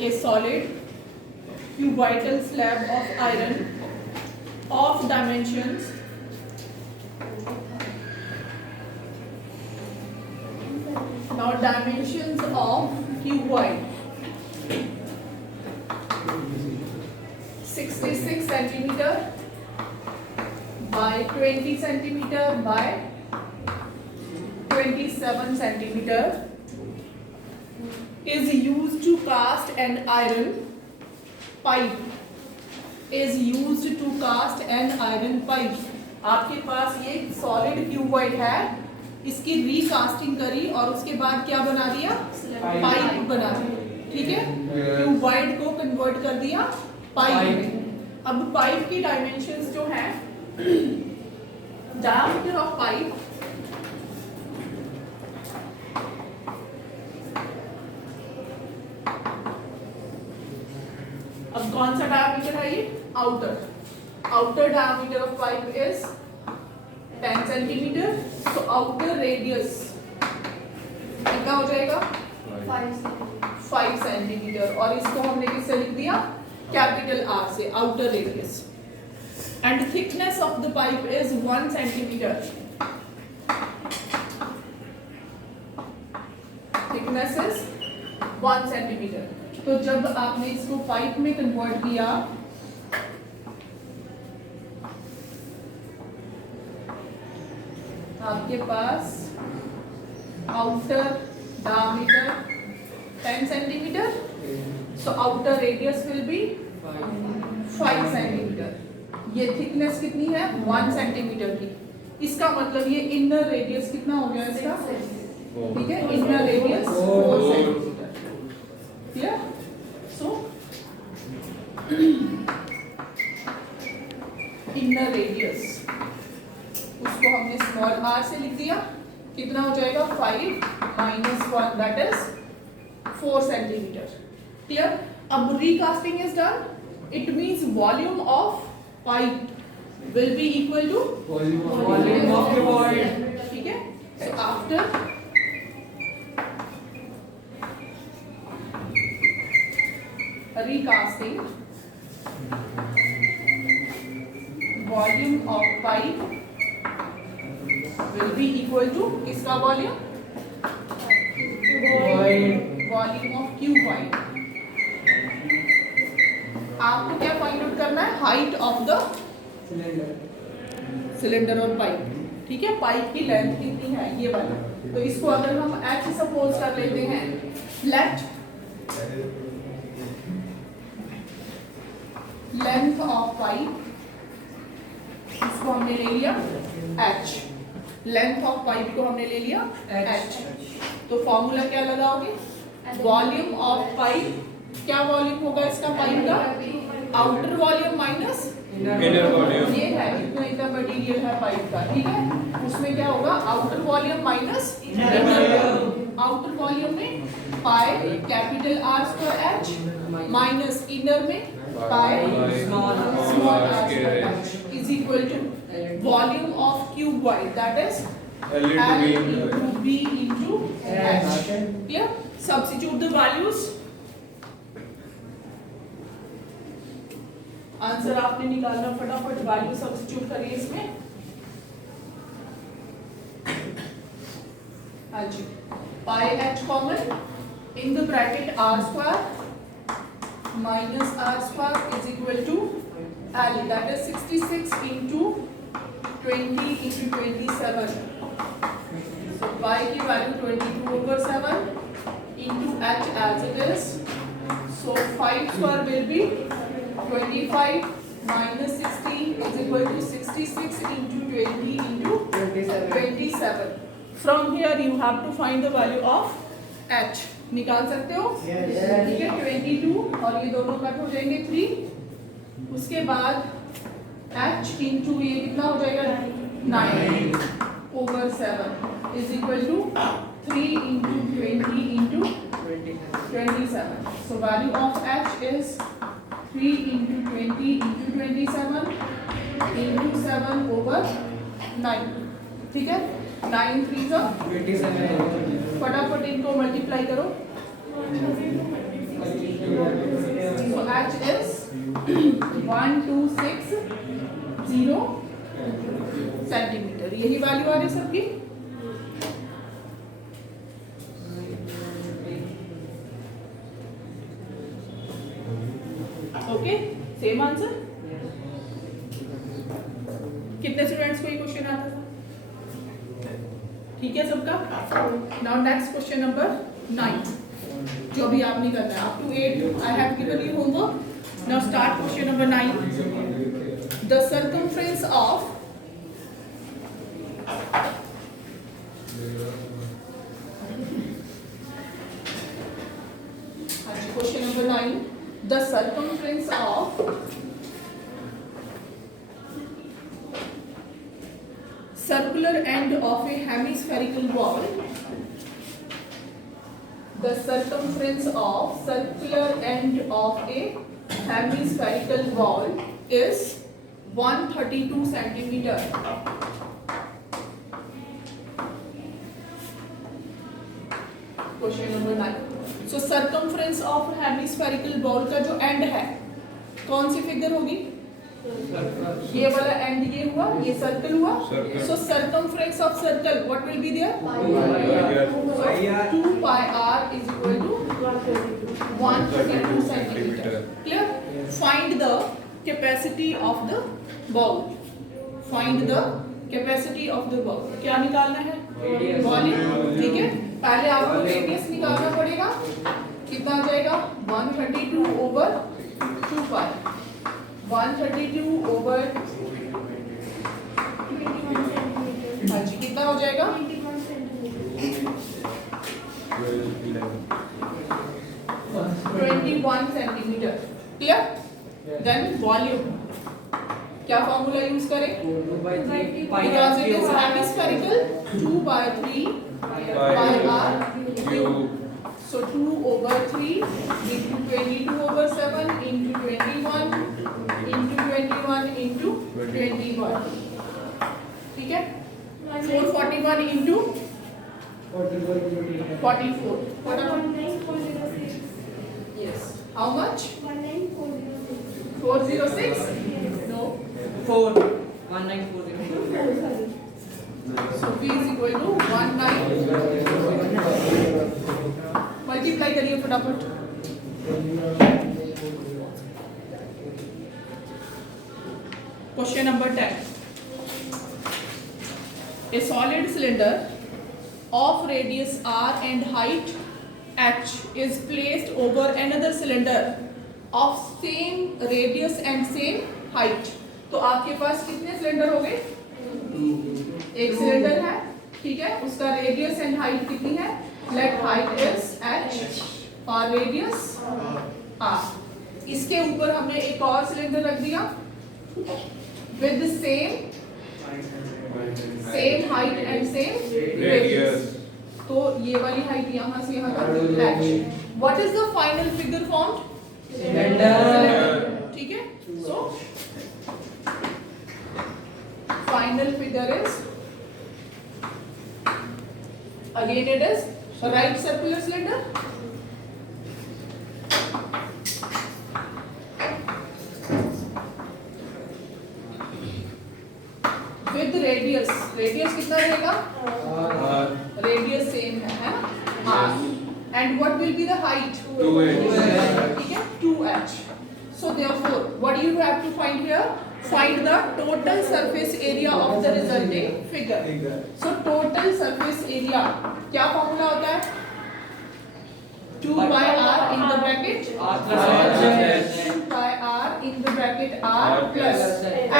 a solid cubital slab of iron of dimensions now dimensions of cuboid 66 centimeter by 20 centimeter by 27 centimeter is used to cast an iron pipe is used to cast an iron pipe. आपके पास ये solid cuboid है, इसकी रीकास्टिंग करी और उसके बाद क्या बना दिया, पाइप बना दिया. ठीक है, क्यूबॉइड को कन्वर्ट कर दिया पाइप में. अब पाइप की डायमेंशंस जो हैं, डायमीटर ऑफ पाइप अब कौन सा डायमीटर है ये, outer diameter of pipe is 10 centimetre. तो आउटर रेडियस कितना हो जाएगा 5 सेंटीमीटर और इसको हमने किससे लिख दिया, कैपिटल आर से, outer radius. And thickness of the pipe is 1 centimetre. Thickness is 1 centimetre. तो जब आपने इसको पाइप में कन्वर्ट किया, आपके पास outer diameter 10 centimetre, so outer radius will be 5 centimetre. ये थिकनेस कितनी है 1 सेंटीमीटर की. इसका मतलब ये इनर रेडियस कितना हो गया इसका, ठीक है, इनर रेडियस 4 सेंटीमीटर. क्लियर. सो इनर रेडियस उसको हमने स्मॉल आर से लिख दिया, कितना हो जाएगा 5 minus 1 that is 4 centimetre. Clear. अब recasting is done. It means volume of pipe will be equal to volume of cuboid. ठीक है. So after recasting volume of pipe will be equal to किसका वॉल्यूम, वॉल्यूम ऑफ क्यूबॉइड. आपको क्या find out करना है, height of the cylinder और pipe. ठीक है, पाइप की लेंथ कितनी है ये वाला. तो इसको अगर हम h सपोज कर लेते हैं, लेट लेंथ ऑफ पाइप, इसको हमने ले लिया h. लेंथ ऑफ पाइप को हमने ले लिया h. तो फॉर्मूला क्या लगाओगे, वॉल्यूम ऑफ पाइप, क्या वॉल्यूम होगा इसका पाइप का, outer volume minus inner volume. ये है इतना मटेरियल है पाइप का. ठीक है, उसमें क्या होगा, outer volume minus inner volume. Outer volume में pi capital R square h minus inner में pi small r square h is equal to volume of cuboid that is L into B into h. Clear? Substitute the values. Answer आपने निकालना, फटाफट value substitute करिए इसमें. हाँ जी, pi h common, in the bracket r square minus r square is equal to L that is 66 into 20 into 27. So पाई की value 22/7 into h as it is. So 5 square will be 25 minus 16 is equal to 66 into 20 into 27. From here you have to find the value of h. निकाल सकते हो, ठीक है. 22 और ये दोनों cut हो जाएंगे 3. उसके बाद h into ये कितना हो जाएगा 9/7 is equal to 3 into 20 into 27. So value of h is 3 into 20 into 27 into 7/9. ठीक है, 9 3 27. फटाफट इनको मल्टीप्लाई करो. So H is 1260 centimetre. यही वैल्यू आ रही है सबकी. Okay, same answer. कितने स्टूडेंट्स को ये क्वेश्चन आता था? ठीक है सबका. नाउ नेक्स्ट क्वेश्चन नंबर 9, जो अभी आप नहीं करना है. Up to 8 I have given you homework. Now start question number 9. The circumference of question number 9. The circumference of circular end of a hemispherical ball. The circumference of circular end of a hemispherical ball is 132 centimeter. Question number 9. So circumference of hemispherical ball का जो end है, कौन सी figure होगी? ये वाला end ये हुआ, ये circle हुआ. So circumference of circle, what will be there? 2 pi r is equal to 132 centimeter. Clear? Find the capacity of the ball. Find the capacity of the ball. क्या निकालना है? वॉल्यूम. ठीक है. पहले आपको रेडियस निकालना पड़ेगा. कितना आ जाएगा? 132 ओवर 2 पाई. 132 ओवर 21 सेंटीमीटर. हाँ जी, कितना हो जाएगा? 21 centimetre. 21 centimetre. Clear? Then volume. क्या फॉर्मूला यूज करें? Because it is hemispherical, 2 by 3 pi r cube. So 2 over 3 into 22 over 7 into 21 into 21 into 21. ठीक है? 441 into 44. What about? 19406. Yes. How much? 19406. 406? No. 19406. So P is equal to 19. Multiply करिए फटाफट. Question number 10. A solid cylinder of radius r and height h is placed over another cylinder of same radius and same height. तो आपके पास कितने cylinder हो गए? एक cylinder है. ठीक है. उसका रेडियस एंड हाइट कितनी है? लेट हाइट इज h और रेडियस r. इसके ऊपर हमने एक और सिलेंडर रख दिया with same height and same radius. तो ये वाली हाइट यहाँ से यहाँ तक h. What is the final figure formed? ठीक है. सो final figure is again it is a right circular cylinder with radius. Radius कितना रहेगा? Radius same है ना? r. And what will be the height? 2h. ठीक है. 2h. So therefore what do you have to find here? Find the total surface area of the resulting figure. So total surface area क्या formula होता है? 2 by r in the bracket R plus h. 2 by r in the bracket r plus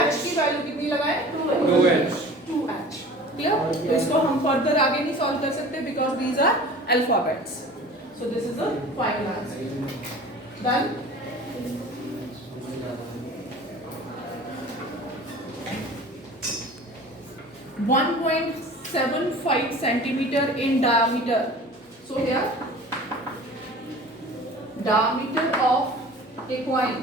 h की value कितनी लगाएं? 2h. 2h. Clear? तो इसको हम further आगे नहीं सॉल्व कर सकते because these are alphabets. So this is the final answer. Done? .75 centimeter in diameter. So here, diameter of a coin,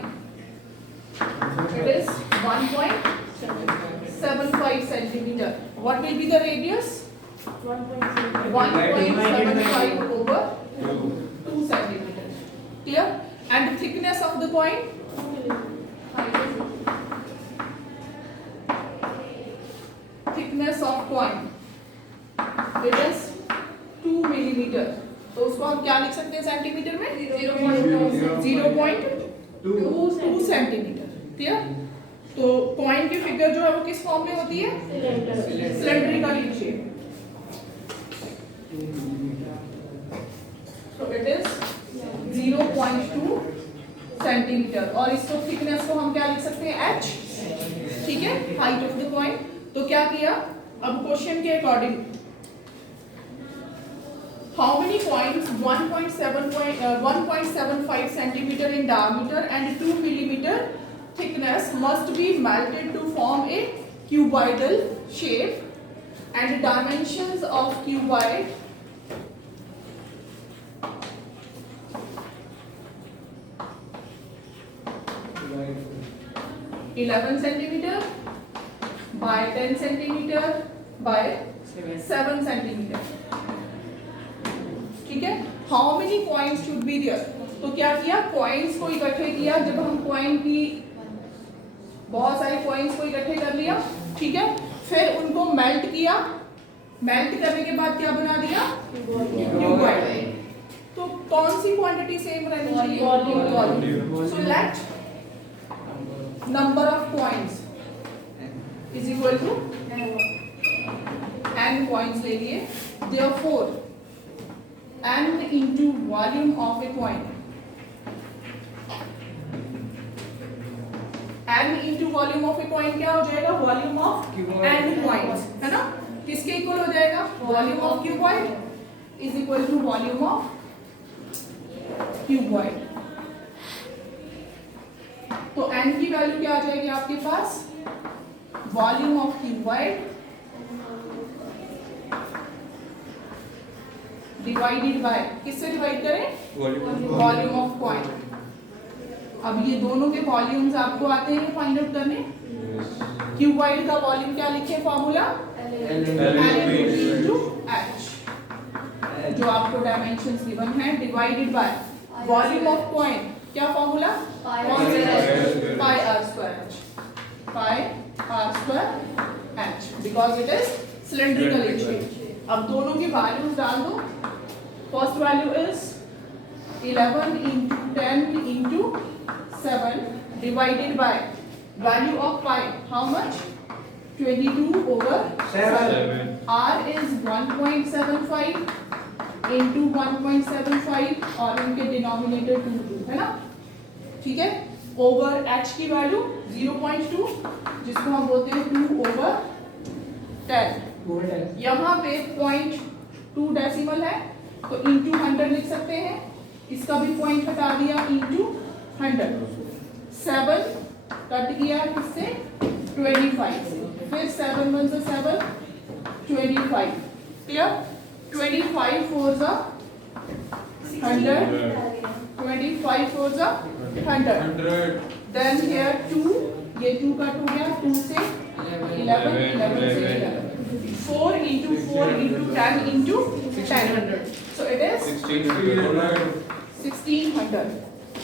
it is 1.75 centimeter. What will be the radius? 1.75 over 2 centimeter. Clear? And thickness of the coin, thickness of coin it is 2 millimetre. तो उसको हम क्या लिख सकते हैं centimetre में? 0.2 centimetre. Clear? तो coin की फिगर जो है वो किस फॉर्म में होती है? Cylindrical in shape. So it is 0.2 centimetre और इसको थिकनेस को हम क्या लिख सकते हैं? h। ठीक है, हाइट ऑफ द कॉइन। तो क्या किया अब क्वेश्चन के according, how many coins 1.75 centimetre in diameter and 2 millimetre thickness must be melted to form a cuboidal shape and dimensions of cuboid Right. 11 centimeter by 10 centimeter by 7 centimeter। ठीक है, how many coins should be there. तो क्या किया, coins को इकट्ठे किया। जब हम कॉइन की बहुत सारे कॉइन्स को इकट्ठे कर लिया, ठीक है, फिर उनको मेल्ट किया। मेल्ट करने के बाद क्या बना दिया? क्यूबॉइड। तो कौन सी क्वांटिटी सेम रहनी चाहिए? Volume. So let number of coins is equal to n coins ले लिए। Therefore n into volume of a coin, n into volume of a coin क्या हो जाएगा? वॉल्यूम ऑफ n coins, है ना? किसके इक्वल हो जाएगा? Volume of cuboid is equal to volume of cuboid. तो n की वैल्यू क्या आ जाएगी आपके पास? Volume of cuboid divided by, किससे डिवाइड करें? Volume of coin. अब ये दोनों के वॉल्यूम्स आपको आते हैं फाइंड आउट करने। क्यूबॉइड का वॉल्यूम क्या लिखे? फॉर्मूला L/H, जो आपको डायमेंशंस गिवन है, divided by volume of coin, क्या formula? Pi r square h, because it is cylindrical in shape. अब दोनों की वैल्यूज डाल दो। First value is 11 into 10 into 7 divided by value of pi, how much? 22 over 7. r is 1.75 into 1.75 और इनके denominator 2 है ना? ठीक है, ओवर h की वैल्यू 0.2 जिसको हम बोलते हैं 2 over 10। यहाँ पे 0.2 डेसिमल है तो इंटू 100 लिख सकते हैं। इसका भी पॉइंट हटा दिया, इंटू 100। 7 कट किया किससे? 25 से। फिर 7 1 से 7 25। क्लियर? 25 4 जा 100, 25 4 जा 100। देन हियर 2, ये 2 कट हो गया, 2 से 11, 11 से 11। 4 into 4 into 10 into 1000. So it is 1600.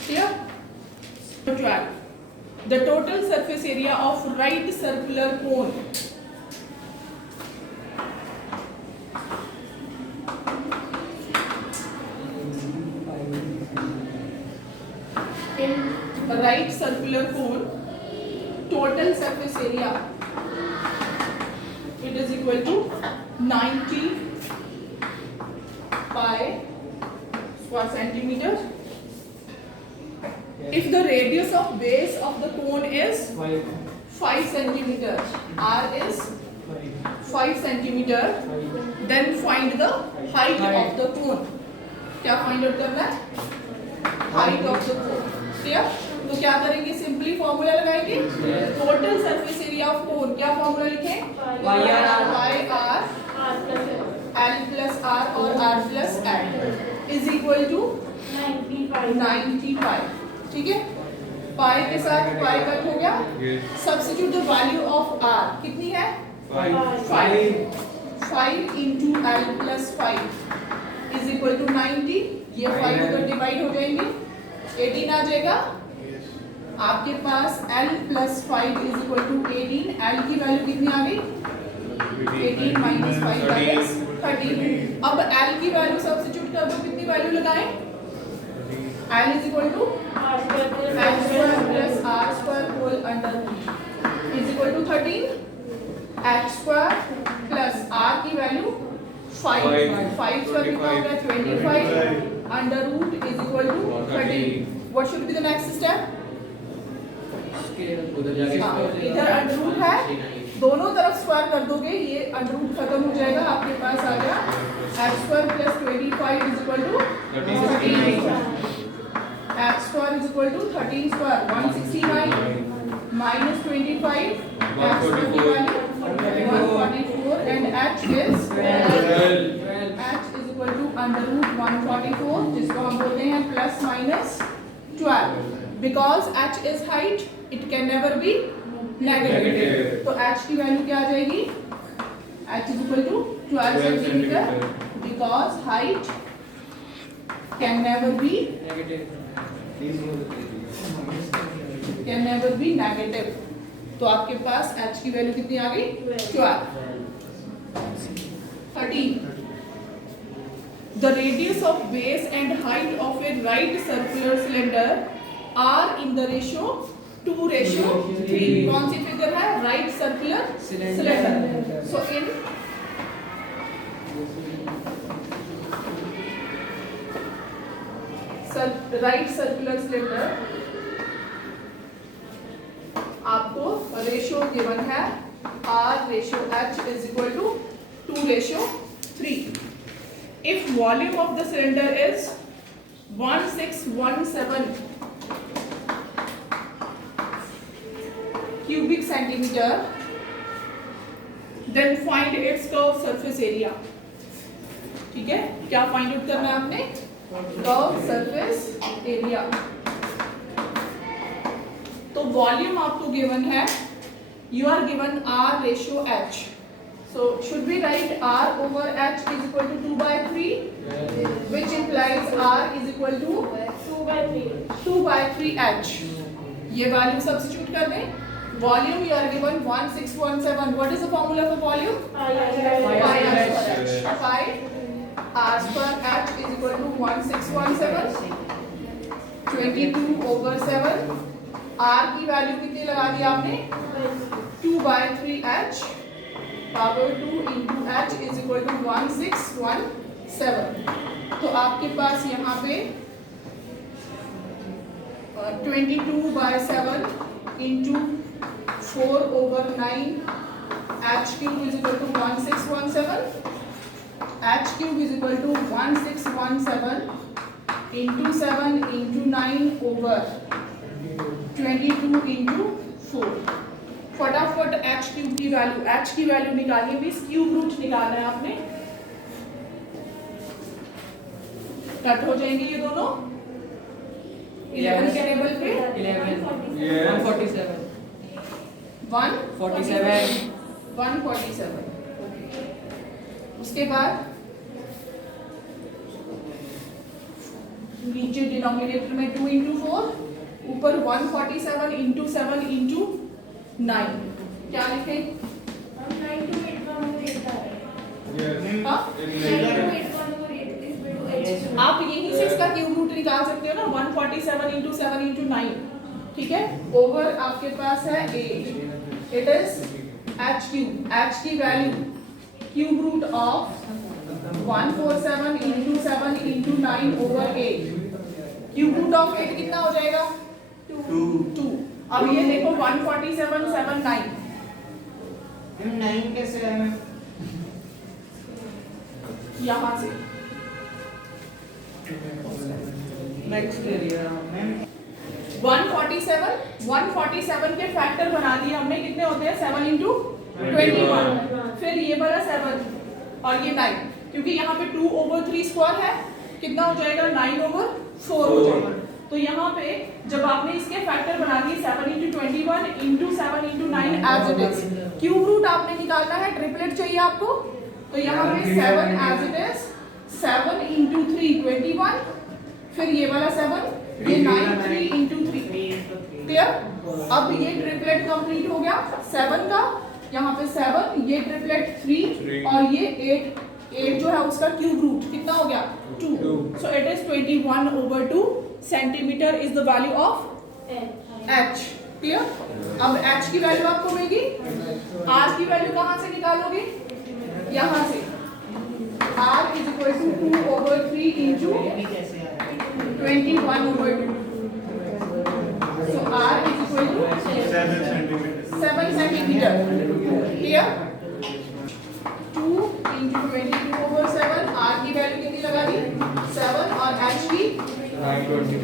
Clear? 12. The total surface area of right circular cone in a right circular cone, total surface area, it is equal to 90 pi square centimeter. If the radius of base of the cone is 5 centimeter, r is 5 centimeter, then find the height of the cone. क्या find out करना है? Height of the cone. Clear? तो क्या करेंगे? Simply formula लगाएंगे। Total surface area of cone, क्या formula लिखें? y r l plus r और r plus l is equal to 95। ठीक है, पाई के साथ पाई कट हो गया। Substitute the value of r कितनी है? 5 into l plus 5 is equal to 90। ये 5 उधर डिवाइड हो जाएंगे, 18 आ जाएगा आपके पास। L + 5 = 18। L की वैल्यू कितनी आ गई? 18 - 5 that is 13। अब L की वैल्यू सब्स्टिट्यूट कर दो, कितनी वैल्यू लगाएं? L = H² + R² whole under root = 13। H² plus R की वैल्यू 5 स्क्वायर कितना होगा? 25 under root = 13। What should be the next step? इधर अंडर रूट है, दोनों तरफ स्क्वायर कर दोगे, ये अंडर रूट खत्म हो जाएगा, आपके पास आ गया x² + 25 = 13। x² = 13 square 169 minus 25 x² की value 144 and h is 12। h = under root 144 जिसको हम बोलते हैं ±12 because h is height it can never be negative। तो h की वैल्यू क्या आ जाएगी? h = 12 centimeter because height can never be negative। तो आपके पास h की वैल्यू कितनी आ गई? 12। 13 The radius of base and height of a right circular cylinder are in the ratio 2:3। कौन सी फिगर है? Right circular cylinder. So in right circular cylinder आपको ratio given है R ratio H is equal to 2:3। If volume of the cylinder is 1617 cubic centimeter, then find its curved surface area। ठीक है, क्या find out करना है आपने? Curved surface area. तो volume आपको गिवन है, you are given R ratio H, so should we write R over H is equal to 2/3, which implies R is equal to 2/3 H। ये वैल्यू सब्स्टिट्यूट कर दें। Volume you are given 1617। What is the formula for volume? pi r square H is equal to 1617 22/7। R की value कितनी लगा दी आपने? 2/3 H power 2 into H is equal to 1617। तो आपके पास यहाँ पे 22/7 into 4/9 h³ is equal to 1617। h³ is equal to 1617 into 7 into 9 over 22 into 4। फटाफट h³ की वैल्यू, h की वैल्यू निकालिए, बीस क्यूब रूट निकालना है आपने। कट हो जाएंगे ये दोनों 11 के टेबल पे 147। उसके बाद नीचे डिनोमिनेटर में 2 into 4, ऊपर 147 into 7 into 9। क्या लिखे? 9 to 8 1 over 8 आ रहा है। हाँ? 9 to 8 1 over 8 is equal to h। आप यहीं से इसका क्यूब रूट निकाल सकते हो ना, 147 into 7 into 9। ठीक है, ओवर आपके पास है 8, इट इज h³ h की वैल्यू cube root of 147 into 7 into 9 over 8। Cube root of 8 कितना हो जाएगा? 2। अब ये देखो 147 7 9 कैसे है मैम? यहाँ से नेक्स्ट एरिया मैम 147 के फैक्टर बना दिए हमने, कितने होते हैं? 7 into 21, फिर ये वाला 7 और ये 9, क्योंकि यहाँ पे 2/3 स्क्वायर है, कितना हो जाएगा? 9/4 हो जाएगा। तो यहाँ पे जब आपने इसके फैक्टर बना दिए 7 into 21 into 7 into 9 as it is, cube root आपने निकालना है, ट्रिपलेट चाहिए आपको। तो यहाँ पे 7 एज इट इज 7 into 3 21, फिर ये वाला 7 ये 9 3 into 3 क्लियर। अब ये ट्रिपलेट कंप्लीट हो गया 7 का, यहाँ पे 7, ये ट्रिपलेट 3 और ये 8 जो है उसका क्यूब रूट कितना हो गया 2, so it is 21/2 centimetre is the value of h। Clear. अब h की वैल्यू आपको मिलेगी, r की वैल्यू कहाँ से निकालोगे, यहाँ से r is equal to 2/3 into 21/2, so r is equal to 7 centimeter। Clear. 2 into 22/7, r की वैल्यू कितनी लगा दी 7 और h की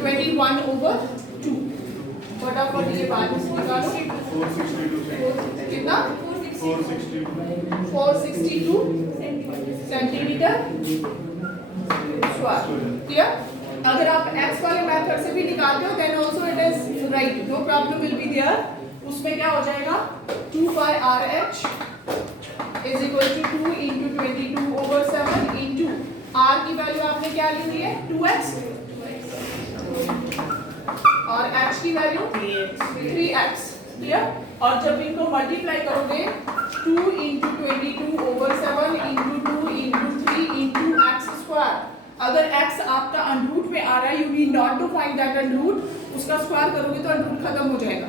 21/2। फटाफट ये बात निकालो, कितना 462 सेंटीमीटर स्क्वायर। क्लियर। अगर आप x वाले मेथड से भी निकालते हो then also it is right, no problem will be there. उसमें क्या हो जाएगा 2 pi RH is equal to 2 into 22/7 into r की वैल्यू आपने क्या ली हुई है 2x और h की वैल्यू 3x। क्लियर। और जब इनको मल्टीप्लाई करोगे 2 into 22/7 into 2 into 3 into x square, अगर x आपका अंडरूट में आ रहा है, you need not to find that under root, उसका स्क्वायर करोगे तो अंडरूट खत्म हो जाएगा।